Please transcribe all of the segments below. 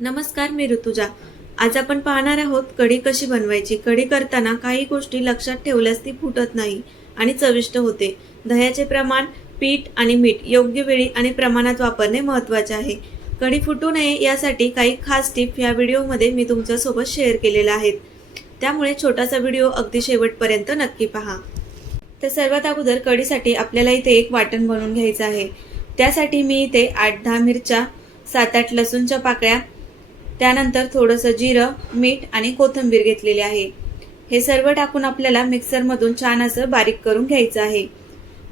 नमस्कार मी ऋतुजा. आज आपण पाहणार आहोत कढी कशी बनवायची. कढी करताना काही गोष्टी लक्षात ठेवल्यास ती फुटत नाही आणि चविष्ट होते. दह्याचे प्रमाण पीठ आणि मीठ योग्य वेळी आणि प्रमाणात वापरणे महत्त्वाचे आहे. कढी फुटू नये यासाठी काही खास टिप या व्हिडिओमध्ये मी तुमच्यासोबत शेअर केलेल्या आहेत. त्यामुळे छोटासा व्हिडिओ अगदी शेवटपर्यंत नक्की पहा. तर सर्वात अगोदर कढीसाठी आपल्याला इथे एक वाटण बनवून घ्यायचं आहे. त्यासाठी मी इथे आठ दहा मिरच्या सात आठ लसूणच्या पाकळ्या त्यानंतर थोडंसं जिरं मीठ आणि कोथिंबीर घेतलेली आहे. हे सर्व टाकून आपल्याला मिक्सरमधून छान असं बारीक करून घ्यायचं आहे.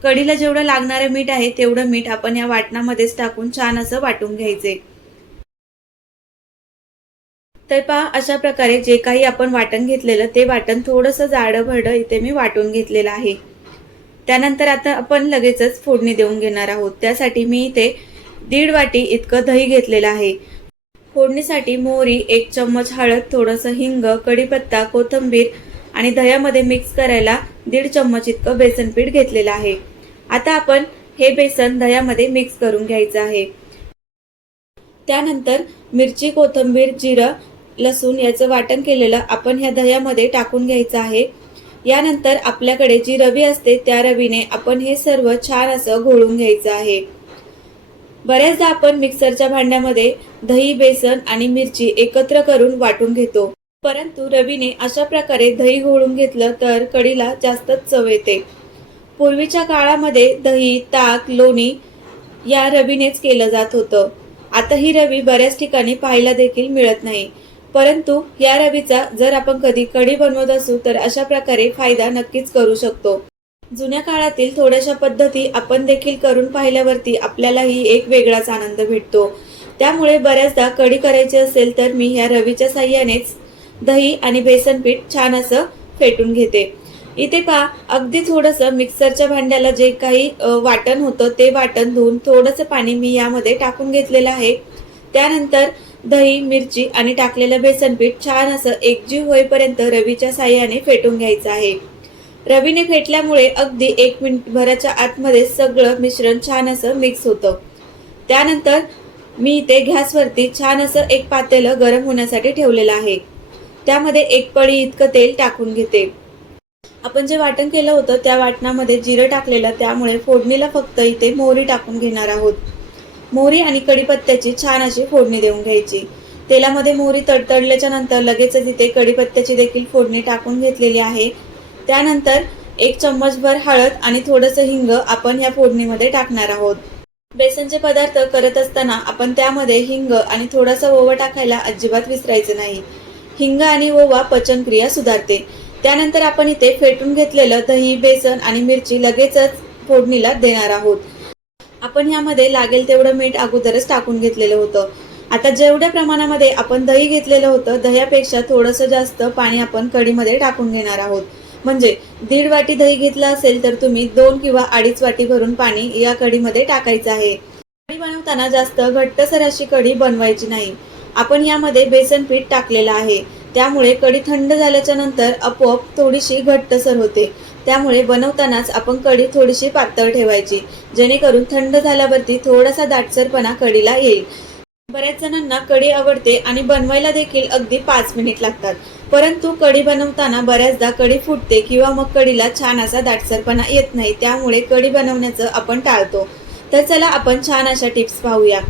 कढीला जेवढं लागणारं मीठ आहे तेवढं मीठ आपण या वाटणामध्येच टाकून छान असं वाटून घ्यायचे. तर पहा अशा प्रकारे जे काही आपण वाटण घेतलेलं ते वाटण थोडंसं जाडं भरडं इथे मी वाटून घेतलेलं आहे. त्यानंतर आता आपण लगेचच फोडणी देऊन घेणार आहोत. त्यासाठी मी इथे दीड वाटी इतकं दही घेतलेलं आहे. फोडणीसाठी मोहरी एक चम्मच हळद थोडंसं हिंग कढीपत्ता कोथिंबीर आणि दह्यामध्ये मिक्स करायला दीड चम्मच इतकं बेसन पीठ घेतलेलं आहे. आता आपण हे बेसन दह्यामध्ये मिक्स करून घ्यायचं आहे. त्यानंतर मिरची कोथिंबीर जिरं लसूण याचं वाटण केलेलं आपण ह्या दह्यामध्ये टाकून घ्यायचं आहे. यानंतर आपल्याकडे जी रवी असते त्या रवीने आपण हे सर्व छान असं घोळून घ्यायचं आहे. बऱ्याचदा आपण मिक्सरच्या भांड्यामध्ये दही बेसन आणि मिरची एकत्र करून वाटून घेतो. परंतु रवीने अशा प्रकारे दही घोळून घेतलं तर कढीला जास्तच चव येते. पूर्वीच्या काळामध्ये दही ताक लोणी या रवीनेच केलं जात होतं. आता ही रवी बऱ्याच ठिकाणी पाहायला देखील मिळत नाही. परंतु या रवीचा जर आपण कधी कढी बनवत असू तर अशा प्रकारे फायदा नक्कीच करू शकतो. जुन्या काळातील थोड्याशा पद्धती आपण देखील करून पाहिल्यावरती आपल्यालाही एक वेगळाच आनंद भेटतो. त्यामुळे बऱ्याचदा कढी करायची असेल तर मी ह्या रवीच्या साह्यानेच दही आणि बेसन पीठ छान असं फेटून घेते. इथे पहा अगदी थोडंसं मिक्सरच्या भांड्याला जे काही वाटण होतं ते वाटण धुवून थोडंसं पाणी मी यामध्ये टाकून घेतलेलं आहे. त्यानंतर दही मिरची आणि टाकलेलं बेसन पीठ छान असं एकजीव होईपर्यंत रवीच्या साह्याने फेटून घ्यायचं आहे. रवीने फेटल्यामुळे अगदी एक मिनिट भराच्या आतमध्ये सगळं मिश्रण छान असं मिक्स होतं. त्यानंतर मी ते गॅसवरती छान असं एक पातेलं गरम होण्यासाठी ठेवलेलं आहे. त्यामध्ये एक पळी इतकं तेल टाकून घेते. आपण जे वाटण केलं होतं त्या वाटणामध्ये जिरं टाकलेलं त्यामुळे फोडणीला फक्त इथे मोहरी टाकून घेणार आहोत. मोहरी आणि कढीपत्त्याची छान अशी फोडणी देऊन घ्यायची. तेलामध्ये मोहरी तडतडल्याच्या नंतर लगेचच इथे कढीपत्त्याची देखील फोडणी टाकून घेतलेली आहे. त्यानंतर एक चम्मचभर हळद आणि थोडंसं हिंग आपण या फोडणीमध्ये टाकणार आहोत. बेसनचे पदार्थ करत असताना आपण त्यामध्ये हिंग आणि थोडासा ओवा टाकायला अजिबात विसरायचं नाही. हिंग आणि ओवा पचनक्रिया सुधारते. त्यानंतर आपण इथे फेटून घेतलेलं दही बेसन आणि मिरची लगेचच फोडणीला देणार आहोत. आपण ह्यामध्ये लागेल तेवढं मीठ अगोदरच टाकून घेतलेलं होतं. आता जेवढ्या प्रमाणामध्ये आपण दही घेतलेलं होतं दह्यापेक्षा थोडंसं जास्त पाणी आपण कढीमध्ये टाकून घेणार आहोत. म्हणजे दीड वाटी दही घेतलं असेल तर तुम्ही दोन किंवा अडीच वाटी भरून पाणी या कढीमध्ये टाकायचं आहे. कढी बनवताना जास्त घट्टसर अशी कढी बनवायची नाही. आपण यामध्ये बेसन पीठ टाकलेलं आहे. त्यामुळे कढी थंड झाल्याच्यानंतर आपोआप थोडीशी घट्टसर होते. त्यामुळे बनवतानाच आपण कढी थोडीशी पातळ ठेवायची जेणेकरून थंड झाल्यावरती थोडासा दाटसरपणा कढीला येईल. बऱ्याच जणांना कढी आवडते आणि बनवायला देखील अगदी पाच मिनिट लागतात. परंतु कढी बनवताना बऱ्याचदा कढी फुटते किंवा मग कढीला छान असा दाटसरपणा येत नाही त्यामुळे कढी बनवण्याचं आपण टाळतो. तर चला आपण छान अशा टिप्स पाहूया.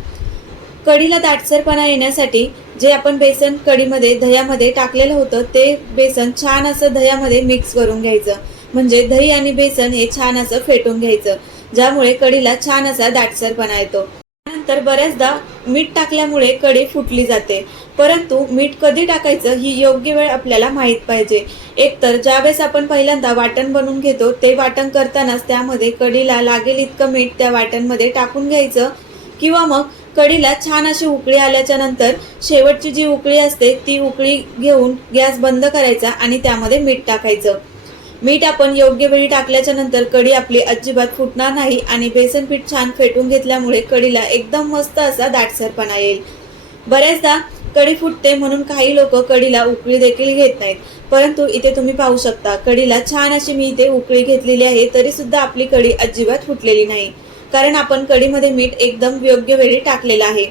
कढीला दाटसरपणा येण्यासाठी जे आपण बेसन कढीमध्ये दह्यामध्ये टाकलेलं होतं ते बेसन छान असं दह्यामध्ये मिक्स करून घ्यायचं. म्हणजे दही आणि बेसन हे छान असं फेटून घ्यायचं ज्यामुळे कढीला छान असा दाटसरपणा येतो. त्यानंतर बऱ्याचदा मीठ टाकल्यामुळे कढी फुटली जाते. परंतु मीठ कधी टाकायचं ही योग्य वेळ आपल्याला माहीत पाहिजे. एकतर ज्यावेळेस आपण पहिल्यांदा वाटण बनवून घेतो ते वाटण करतानाच त्यामध्ये कढीला लागेल इतकं मीठ त्या वाटणमध्ये टाकून घ्यायचं. किंवा मग कढीला छान अशी उकळी आल्याच्यानंतर शेवटची जी उकळी असते ती उकळी घेऊन गॅस बंद करायचा आणि त्यामध्ये मीठ टाकायचं. मीठ आपण योग्य वेळी टाकल्याच्या नंतर कढी आपली अजिबात फुटणार नाही आणि बेसन पीठ छान फेटून घेतल्यामुळे कढीला एकदम मस्त असा दाटसरपणा येईल. बऱ्याचदा कढी फुटते म्हणून काही लोक कढीला उकळी देखील घेत नाहीत. परंतु इथे तुम्ही पाहू शकता कढीला छान अशी मी इथे उकळी घेतलेली आहे तरी सुद्धा आपली कढी अजिबात फुटलेली नाही. कारण आपण कढीमध्ये मीठ एकदम योग्य वेळी टाकलेलं आहे.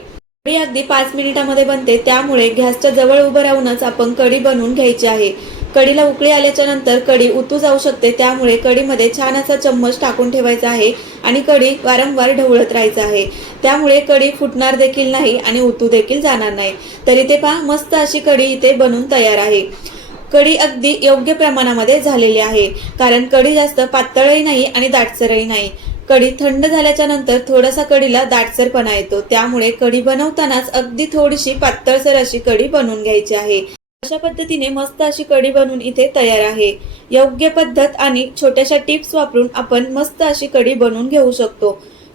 कढी अगदी पाच मिनिटामध्ये बनते त्यामुळे गॅसच्या जवळ उभं राहूनच आपण कढी बनवून घ्यायची आहे. कढीला उकळी आल्याच्यानंतर कढी उतू जाऊ शकते त्यामुळे कढीमध्ये छान असा चम्मच टाकून ठेवायचा आहे आणि कढी वारंवार ढवळत राहायचं आहे. त्यामुळे कढी फुटणार देखील नाही आणि उतू देखील जाणार नाही. तर इथे पहा मस्त अशी कढी इथे बनून तयार आहे. कढी अगदी योग्य प्रमाणामध्ये झालेली आहे कारण कढी जास्त पातळही नाही आणि दाटसरही नाही. कढी थंड झाल्याच्यानंतर थोडासा कढीला दाटसरपणा येतो त्यामुळे कढी बनवतानाच अगदी थोडीशी पातळसर अशी कढी बनवून घ्यायची आहे. अशा पद्धतीने मस्त अशी कढी बनवून इथे तयार आहे. योग्य पद्धत आणि छोट्याशा टिप्स वापरून आपण मस्त अशी कढी बनवून घेऊ शकतो.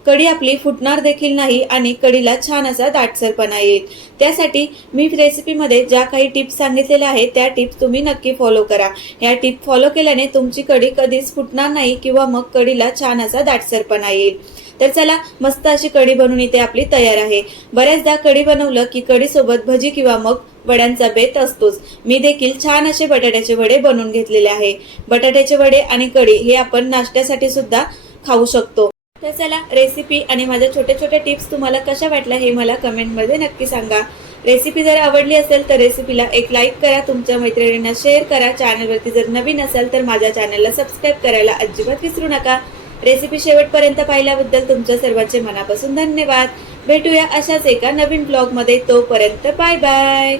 कढी आपली फुटणार देखील नाही आणि कढीला छान असा दाटसरपणा येईल. त्यासाठी मी रेसिपीमध्ये ज्या काही टिप्स सांगितलेल्या आहेत त्या टिप्स तुम्ही नक्की फॉलो करा. या टिप फॉलो केल्याने तुमची कढी कधीच फुटणार नाही किंवा मग कढीला छान असा दाटसरपणा येईल. तर चला मस्त अशी कढी बनवून इथे आपली तयार आहे. बऱ्याचदा कढी बनवलं की कढी सोबत भजी किंवा मग वड्यांचा बेत असतोच. मी देखील छान असे बटाट्याचे वडे बनवून घेतलेले आहे. बटाट्याचे वडे आणि कढी हे आपण नाश्त्यासाठी सुद्धा खाऊ शकतो. तर चला रेसिपी आणि माझ्या छोट्या छोट्या टिप्स तुम्हाला कशा वाटल्या हे मला कमेंटमध्ये नक्की सांगा. रेसिपी जर आवडली असेल तर रेसिपीला एक लाईक करा तुमच्या मैत्रिणींना शेअर करा. चॅनलवरती जर नवीन असेल तर माझ्या चॅनलला सबस्क्राईब करायला अजिबात विसरू नका. रेसिपी शेवटपर्यंत पाहिल्याबद्दल तुमच्या सर्वांचे मनापासून धन्यवाद. भेटूया अशाच एका नवीन ब्लॉगमध्ये तोपर्यंत बाय बाय